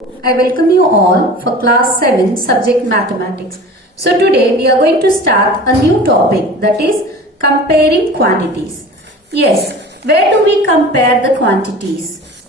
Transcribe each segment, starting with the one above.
I welcome you all for class 7 subject mathematics. So today we are going to start a new topic, that is comparing quantities. Yes, where do we compare the quantities?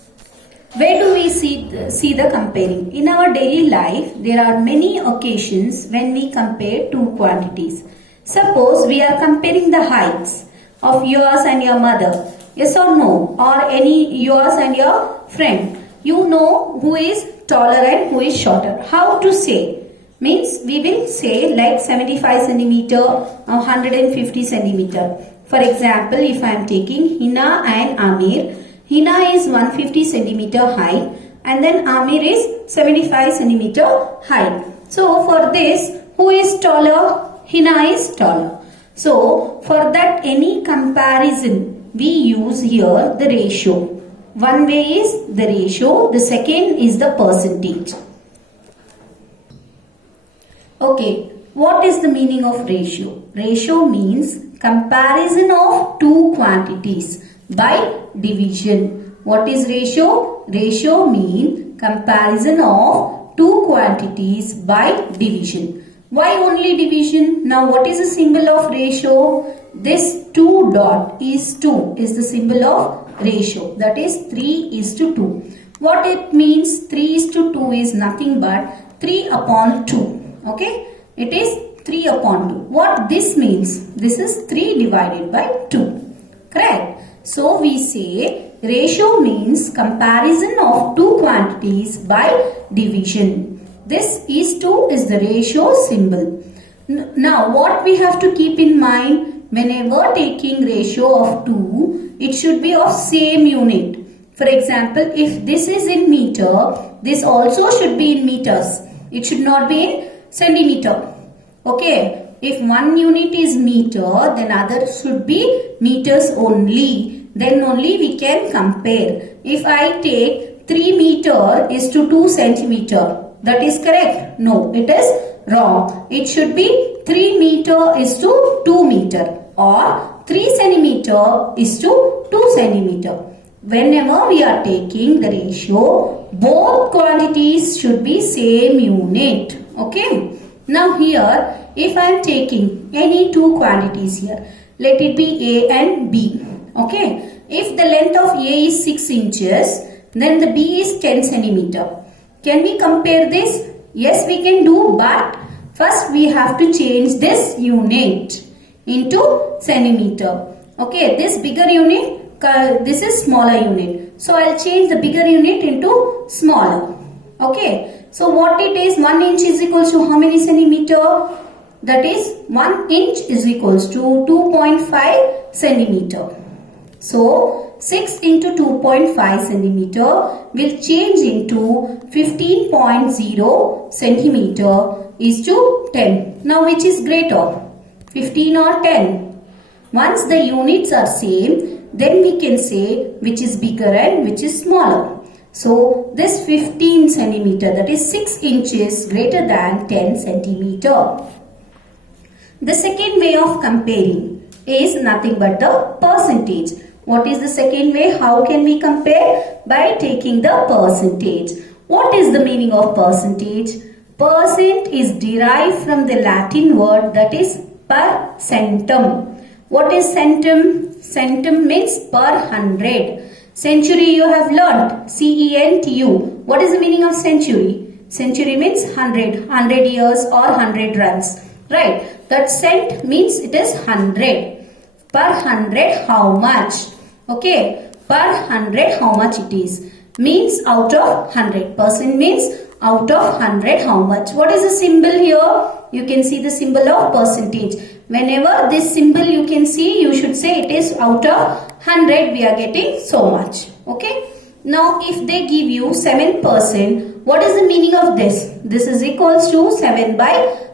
Where do we see the comparing? In our daily life, there are many occasions when we compare two quantities. Suppose we are comparing the heights of yours and your mother. Yes or no? Or any yours and your friend. You know who is taller and who is shorter. How to say? Means we will say like 75 centimeter or 150 centimeter. For example, if I am taking Hina and Amir. Hina is 150 centimeter height and then Amir is 75 centimeter height. So for this, who is taller? Hina is taller. So for that any comparison, we use here the ratio. One way is the ratio, the second is the percentage. Okay, what is the meaning of ratio? Ratio means comparison of two quantities by division. What is ratio? Ratio means comparison of two quantities by division. Why only division? Now what is the symbol of ratio? This 2 dot is 2 is the symbol of ratio, that is 3:2. What it means? 3:2 is nothing but 3 upon 2. Okay, it is 3 upon 2. What this means? This is 3 divided by 2. Correct? So we say ratio means comparison of two quantities by division. This is 2 is the ratio symbol. Now what we have to keep in mind, whenever taking ratio of 2, it should be of same unit. For example, if this is in meter, this also should be in meters. It should not be in centimeter. Okay. If one unit is meter, then other should be meters only. Then only we can compare. If I take 3 meter is to 2 centimeter, that is correct? No, it is wrong. It should be 3 meter is to 2 meter or 3 centimeter is to 2 centimeter. Whenever we are taking the ratio, both quantities should be same unit. Okay. Now here, if I am taking any two quantities here, let it be A and B. Okay. If the length of A is 6 inches, then the B is 10 centimeter. Can we compare this? Yes, we can do, but first we have to change this unit into centimeter. Okay, this bigger unit, this is smaller unit. So I'll change the bigger unit into smaller. Okay, so what it is, 1 inch is equals to how many centimeter? That is 1 inch is equals to 2.5 centimeter. So 6 into 2.5 centimeter will change into 15.0 centimeter is to 10. Now which is greater? 15 or 10? Once the units are same, then we can say which is bigger and which is smaller. So this 15 centimeter, that is 6 inches greater than 10 centimeter. The second way of comparing is nothing but the percentage. What is the second way? How can we compare? By taking the percentage. What is the meaning of percentage? Percent is derived from the Latin word that is per centum. What is centum? Centum means per 100. Century you have learnt. CENTU. What is the meaning of century? Century means 100. 100 years or 100 runs. Right. That cent means it is 100. Per 100 how much? Okay. Per 100 how much it is? Means out of 100. Percent means out of 100 how much? What is the symbol here? You can see the symbol of percentage. Whenever this symbol you can see, you should say it is out of 100 we are getting so much. Okay. Now if they give you 7%, what is the meaning of this? This is equals to 7 by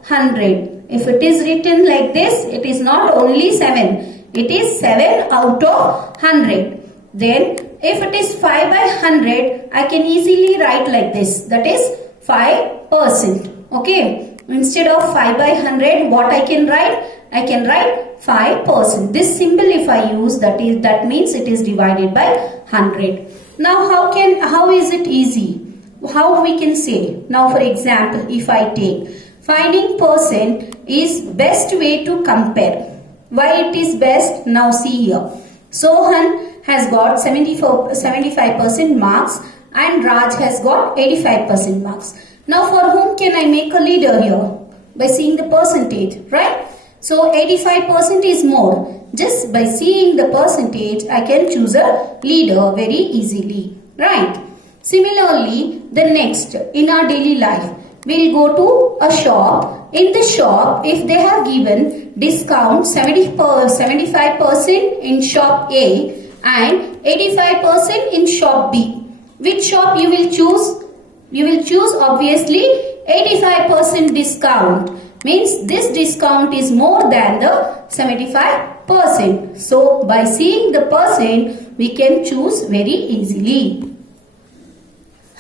100. If it is written like this, it is not only 7. It is 7 out of 100. Then if it is 5 by 100, I can easily write like this. That is 5%. Okay. Instead of 5 by 100, what I can write? I can write 5%. This symbol if I use, that means it is divided by 100. Now how is it easy? how we can say? Now for example, if I take finding percent is best way to compare. Why it is best? Now see here. Sohan has got 75% marks and Raj has got 85% marks. Now for whom can I make a leader here? By seeing the percentage, right? So 85% is more. Just by seeing the percentage, I can choose a leader very easily, right? Similarly, the next, in our daily life, we'll go to a shop. In the shop, if they have given discount 75% in shop A and 85% in shop B, which shop you will choose? You will choose obviously 85% discount. Means this discount is more than the 75%. So by seeing the percent, we can choose very easily.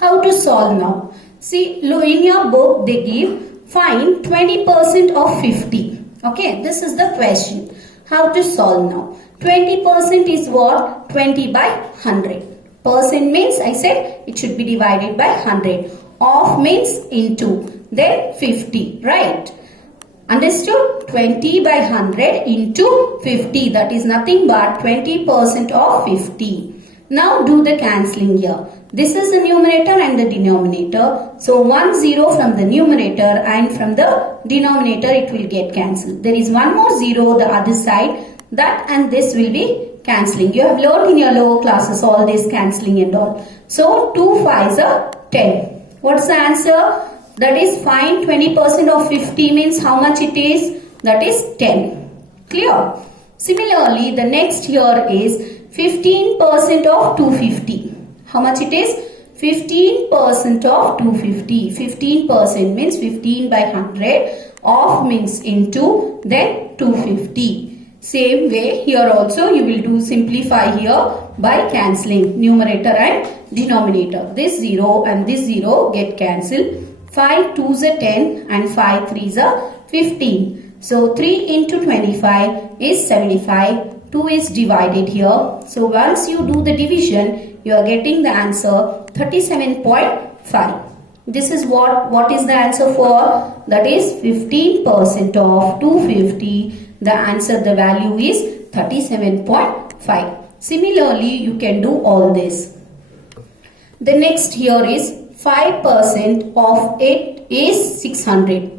How to solve now? See, in your book they give find 20% of 50. Okay, this is the question. How to solve now? 20% is what? 20 by 100. Percent means I said it should be divided by 100. Of means into. Then 50, right? Understood? 20 by 100 into 50. That is nothing but 20% of 50. Now do the cancelling here. This is the numerator and the denominator. So 1 0 from the numerator and from the denominator it will get cancelled. There is one more 0 the other side. That and this will be cancelling. You have learned in your lower classes all this cancelling and all. So 2 5s are 10. What's the answer? That is find 20% of 50 means how much it is? That is 10. Clear? Similarly, the next here is 15% of 250. How much it is? 15% of 250. 15% means 15 by 100. Of means into, then 250. Same way here also you will do simplify here by cancelling numerator and denominator. This 0 and this 0 get cancelled. 5 2s are 10 and 5 3s are 15. So 3 into 25 is 75. 2 is divided here. So once you do the division, you are getting the answer 37.5. This is what is the answer for? That is 15% of 250. The answer, the value is 37.5. Similarly, you can do all this. The next here is 5% of it is 600.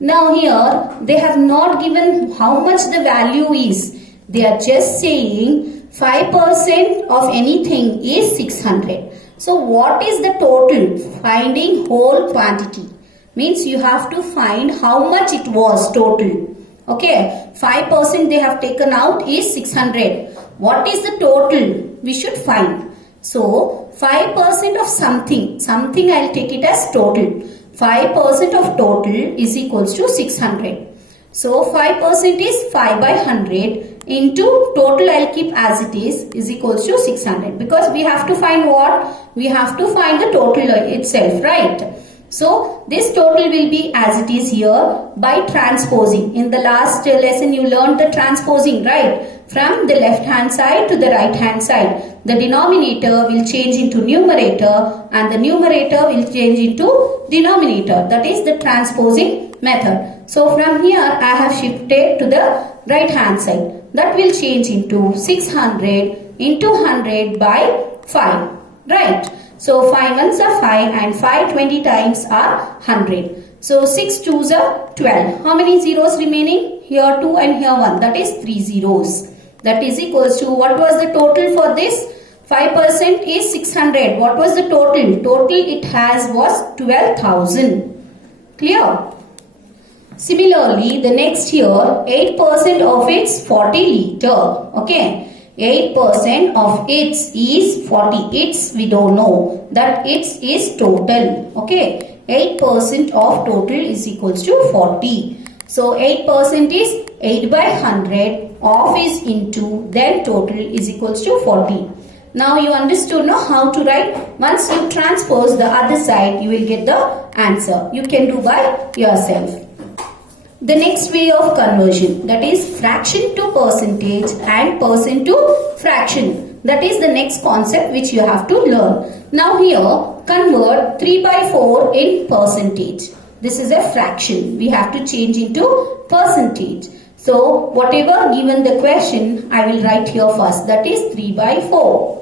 Now here they have not given how much the value is. They are just saying 5% of anything is 600. So what is the total? Finding whole quantity. Means you have to find how much it was total. Okay, 5% they have taken out is 600. What is the total? We should find. So 5% of something I will take it as total. 5% of total is equals to 600. So 5% is 5 by 100 into total I will keep as it is equals to 600. Because we have to find what? We have to find the total itself, right? So this total will be as it is here by transposing. In the last lesson you learned the transposing, right? From the left hand side to the right hand side. The denominator will change into numerator and the numerator will change into denominator. That is the transposing method. So from here I have shifted to the right hand side. That will change into 600 into 100 by 5. Right? So 5 ones are 5 and 5 20 times are 100. So 6 2s are 12. How many zeros remaining? Here 2 and here 1. That is 3 zeros. That is equals to, what was the total for this? 5% is 600. What was the total? Total it has was 12,000. Clear? Similarly, the next here, 8% of its 40 liter. Okay. 8% of its is 40. Its we don't know. That its is total. Okay. 8% of total is equals to 40. So 8% is 8 by 100. Of is into, then total is equals to 40. Now you understood now how to write. Once you transpose the other side, you will get the answer. You can do by yourself. The next way of conversion, that is fraction to percentage and percent to fraction. That is the next concept which you have to learn. Now here convert 3 by 4 in percentage. This is a fraction. We have to change into percentage. So whatever given the question, I will write here first. That is 3 by 4.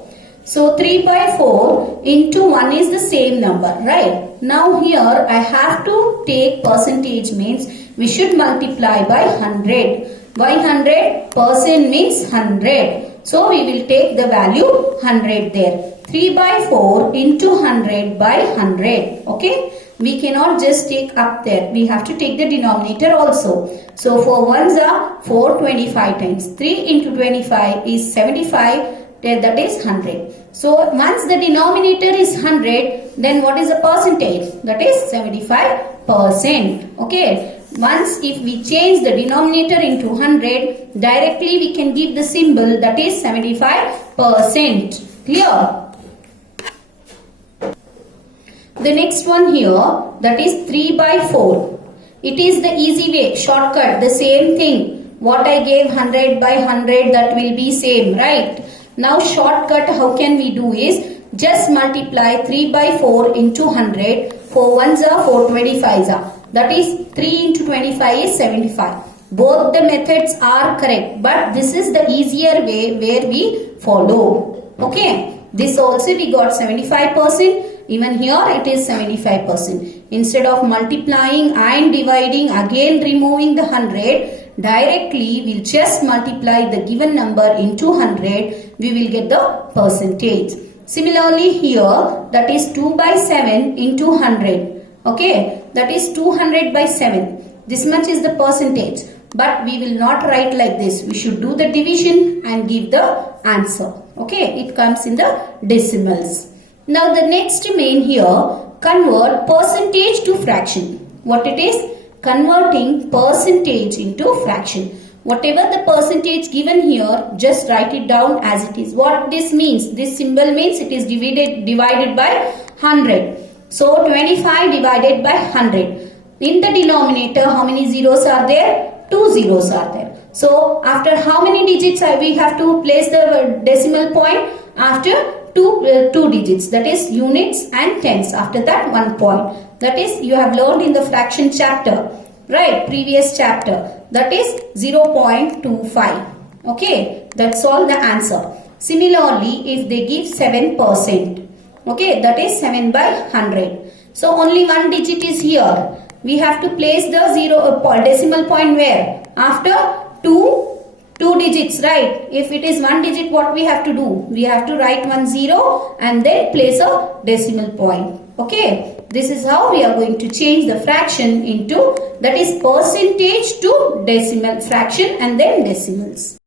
So 3 by 4 into 1 is the same number, right? Now here I have to take percentage, means we should multiply by 100. Why 100? Percent means 100. So we will take the value 100 there. 3 by 4 into 100 by 100. Okay. We cannot just take up there. We have to take the denominator also. So 4 ones are 425 times 3 into 25 is 75. That is 100. So once the denominator is 100, then what is the percentage? That is 75%. Okay. Once if we change the denominator into 100, directly we can give the symbol, that is 75%. Clear? The next one here, that is 3 by 4. It is the easy way, shortcut, the same thing. What I gave 100 by 100, that will be same, right? Now shortcut, how can we do is, just multiply 3 by 4 into 100. 4 ones are 425s are. That is 3 into 25 is 75. Both the methods are correct, but this is the easier way where we follow. Okay. This also we got 75%. Even here it is 75%. Instead of multiplying and dividing, again removing the 100, directly we'll just multiply the given number into 100. We will get the percentage. Similarly here, that is 2 by 7 into 100. Okay, that is 200 by 7. This much is the percentage. But we will not write like this. We should do the division and give the answer. Okay, it comes in the decimals. Now the next main here, convert percentage to fraction. What it is? Converting percentage into fraction. Whatever the percentage given here, just write it down as it is. What this means? This symbol means it is divided by 100. So 25 divided by 100. In the denominator, how many zeros are there? 2 zeros are there. So after how many digits we have to place the decimal point? After two digits, that is units and tens. After that 1 point. That is you have learned in the fraction chapter, right? Previous chapter. That is 0.25. Okay, that's all the answer. Similarly, if they give 7%, okay, that is 7 by 100. So only one digit is here. We have to place the decimal point where? After two digits, right? If it is one digit, what we have to do? We have to write 10 and then place a decimal point. Okay, this is how we are going to change the fraction into, that is percentage to decimal, fraction and then decimals.